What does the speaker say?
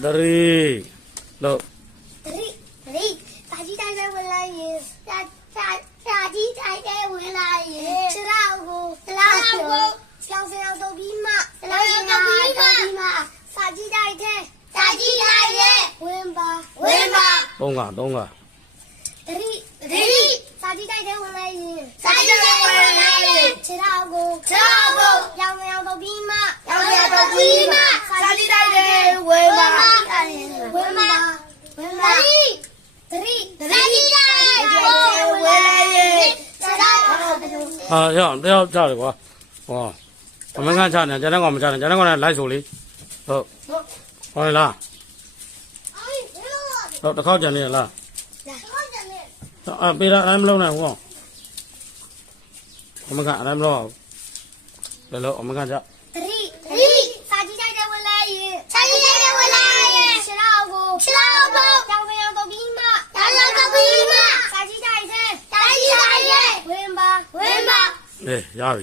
3လို့3စာကြီးတိုင်းပဲဝင်လိုက်ရင်စာကြီးတိုင်းပဲဝင်လိုက်ရင်ခြေထောက်ကိုကြောင်စင်အောင်တုပ်ပြီးမှစာကြီးတိုင်းထဲဝင်ပါ3က3စာကြီးတိုင်းထဲဝင်လိုက်ရင်ခြေထောက်ကိုကြောင်စင်အောင်တုပ်ပြီးမှစာကြီးတိုင်းထဲဝင်ပါရောက်တယောက်ချတယ်ကွာဟောအမကန်ချနေကျန်တဲ့ကောင်မချနဲ့ကျန်တဲ့ကောင်လည်းလိုက်ဆိုလေဟုတ်ဟောလားဟုတ်တစ်ခေါက်ကြံနေလားပေးတာအဲ့မလုံးနိုင်ဘူးအမကန်အဲ့မလုံးဘယ်လိုအမကန်ချစာကြီးတိုင်းထဲဝင်လိုက်ရင်ခြေထောက်ကိုကြောင်စင်အောင်တုပ်ပြီးမှစာကြီးတိုင်းထဲဝင်ပါအေးရပြီ